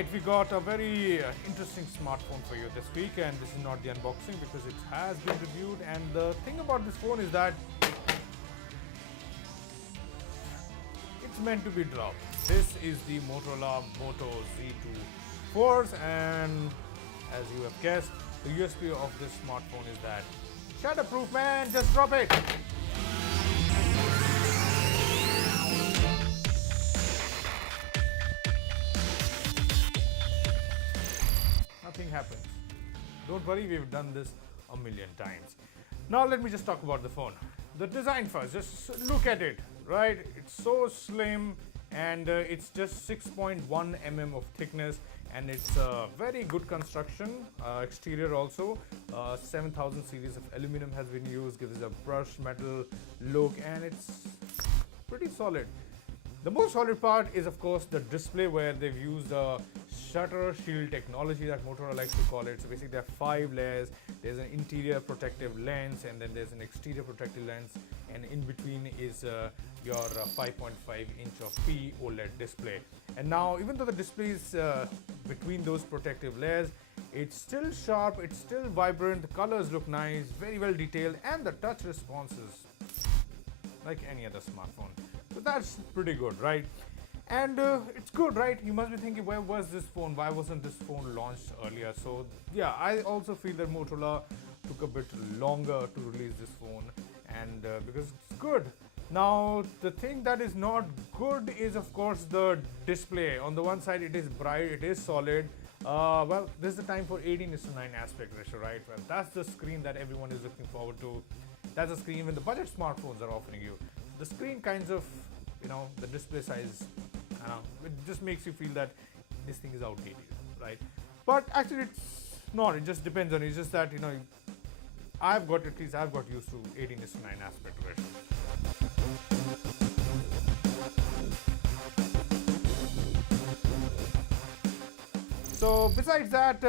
Alright, we got a very interesting smartphone for you this week, and this is not the unboxing because it has been reviewed. And the thing about this phone is that it's meant to be dropped. This is the Motorola Moto Z2 Force, and as you have guessed, the USP of this smartphone is that shatterproof, man, just drop it. Nothing happens. Don't worry, we've done this a million times. Now let me just talk about the phone. The design first, just look at it, right? It's so slim, and it's just 6.1 mm of thickness, and it's a very good construction. Exterior also, 7000 series of aluminum has been used, gives a brushed metal look, and it's pretty solid. The most solid part is of course the display, where they've used a shutter shield technology that Motorola likes to call it. So basically there are 5 layers. There's an interior protective lens, and then there's an exterior protective lens, and in between is your 5.5 inch of P OLED display. And now, even though the display is between those protective layers, it's still sharp, it's still vibrant, the colors look nice, very well detailed, and the touch response is like any other smartphone. So that's pretty good, right? And it's good, right? You must be thinking, where was this phone? Why wasn't this phone launched earlier? So yeah, I also feel that Motorola took a bit longer to release this phone, and because it's good. Now, the thing that is not good is of course the display. On the one side, it is bright, it is solid. Well, this is the time for 18:9 aspect ratio, right? Well, that's the screen that everyone is looking forward to. That's the screen even the budget smartphones are offering you. The screen kinds of, the display size, it just makes you feel that this thing is outdated, right? But actually it's not, it just depends on it. It's just that, I've got used to 18:9 aspect ratio. So besides that,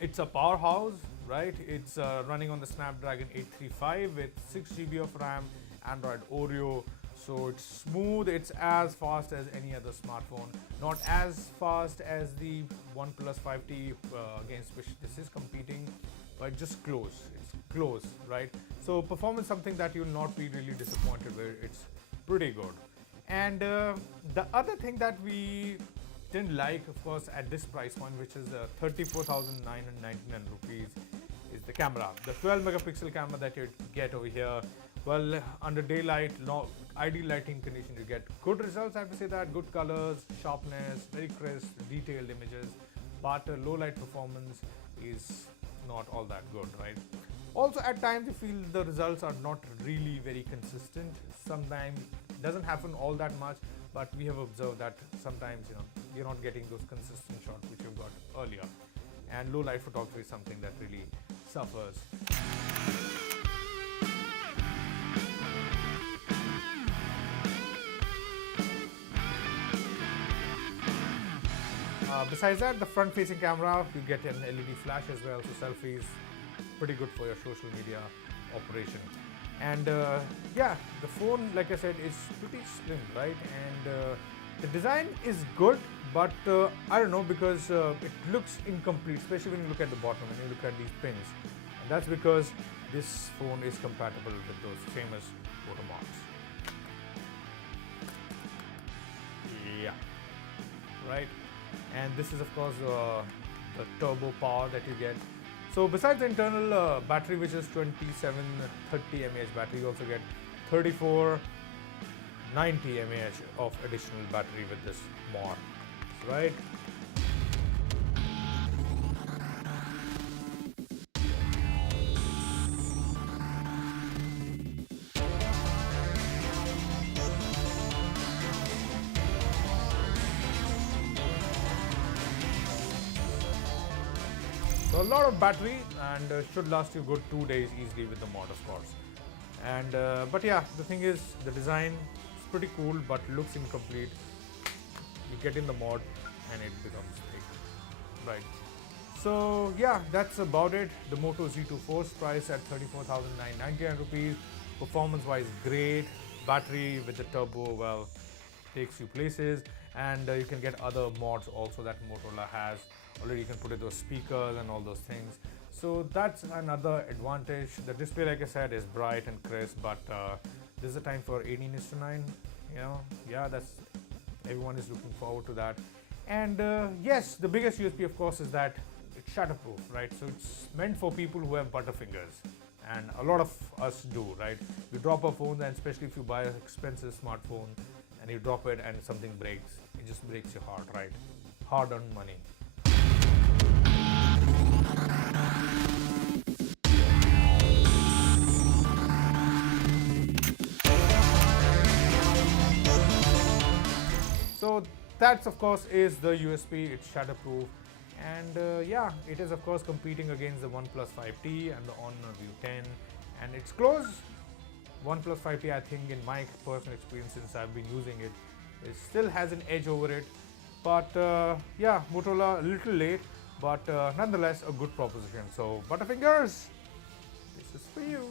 it's a powerhouse, right? It's running on the Snapdragon 835 with 6 GB of RAM, Android Oreo. So it's smooth, it's as fast as any other smartphone. Not as fast as the OnePlus 5T against which this is competing, but just close. It's close, right? So performance, something that you'll not be really disappointed with. It's pretty good. And the other thing that we didn't like, of course, at this price point, which is 34,999 rupees, is the camera. The 12 megapixel camera that you get over here. Well, under daylight, ideal lighting conditions, you get good results. I have to say that, good colors, sharpness, very crisp, detailed images. But low light performance is not all that good, right? Also, at times you feel the results are not really very consistent. Sometimes it doesn't happen all that much, but we have observed that sometimes you're not getting those consistent shots which you've got earlier. And low light photography is something that really suffers. Besides that, the front-facing camera, you get an LED flash as well, so selfies, pretty good for your social media operation. And yeah, the phone, like I said, is pretty slim, right? And the design is good, but I don't know, because it looks incomplete, especially when you look at the bottom, when you look at these pins. And that's because this phone is compatible with those famous watermarks. Yeah, right? And this is of course the turbo power that you get. So besides the internal battery, which is 2730 mAh battery, you also get 3490 mAh of additional battery with this mod, right? So a lot of battery, and should last you good 2 days easily with the mod, of course. And but yeah, the thing is, the design is pretty cool, but looks incomplete. You get in the mod and it becomes big, right? So yeah, that's about it. The Moto Z2 Force, price at 34,999 rupees. Performance wise, great. Battery with the turbo, well, takes you places. and you can get other mods also that Motorola has. Already you can put in those speakers and all those things. So that's another advantage. The display, like I said, is bright and crisp, but this is a time for 18:9. You know, yeah, that's everyone is looking forward to that. And yes, the biggest USP, of course, is that it's shatterproof, right? So it's meant for people who have butterfingers, and a lot of us do, right? You drop a phone, and especially if you buy an expensive smartphone and you drop it and something breaks, it just breaks your heart, right? Hard-earned money. So that's of course is the USP. It's shatterproof, and yeah, it is of course competing against the OnePlus 5T and the Honor View 10, and it's close. OnePlus 5T, I think, in my personal experience since I've been using it, it still has an edge over it. But yeah, Motorola a little late, but nonetheless a good proposition. So Butterfingers, this is for you.